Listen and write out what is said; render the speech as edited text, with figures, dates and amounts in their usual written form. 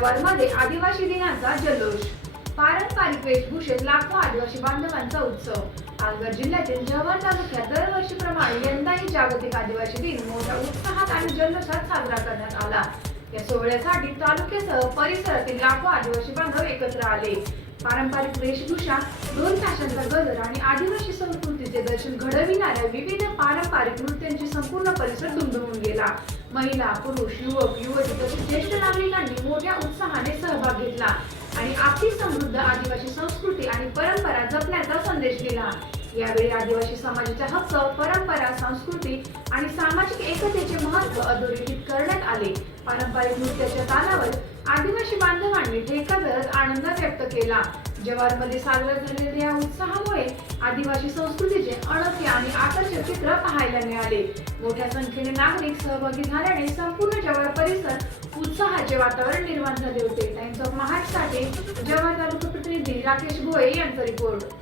जव्हारमध्ये आदिवासी दिनाचा जल्लोष. पारंपरिक वेशभूषेत लाखो आदिवासी बांधवांचा उत्सव. पालघर जिल्ह्यातील जव्हार तालुक्यात दरवर्षीप्रमाणे यंदाही जागतिक आदिवासी दिन मोठ्या उत्साहात आणि जल्लोषात साजरा करण्यात आला. या सोहळ्यासाठी तालुक्यासह परिसरातील लाखो आदिवासी बांधव एकत्र आले. पारंपरिक वेशभूषा, ढोल ताशांचा गजर आणि आदिवासी संस्कृतीचे दर्शन घडविणाऱ्या विविध पारंपरिक नृत्यांची संपूर्ण परिसर दुमदुमून गेला. महिला, पुरुष, युवक, युवती तसेच ज्येष्ठ नागरिकांनी मोठ्या उत्साहाने सहभाग घेतला आणि आपली समृद्ध आदिवासी संस्कृती आणि परंपरा जपण्याचा संदेश दिला. यावेळी आदिवासी समाजाचा हक्क, परंपरा, संस्कृती आणि सामाजिक एकतेचे महत्त्व अधोरेखित करण्यात आले. पारंपरिक नृत्याच्या तालावर आदिवासी बांधवांनी ठेका धरत आनंद व्यक्त केला. जव्हारमध्ये साजरा झालेल्या या उत्साहामुळे आदिवासी संस्कृतीचे अनोखे आणि आकर्षक चित्र पाहायला मिळाले. मोठ्या संख्येने नागरिक सहभागी झाल्याने संपूर्ण जव्हार परिसर उत्साहाचे वातावरण निर्माण झाले होते. टाइम्स ऑफ महाराष्ट्रसाठी जव्हार तालुका प्रतिनिधी राकेश भोये यांचा रिपोर्ट.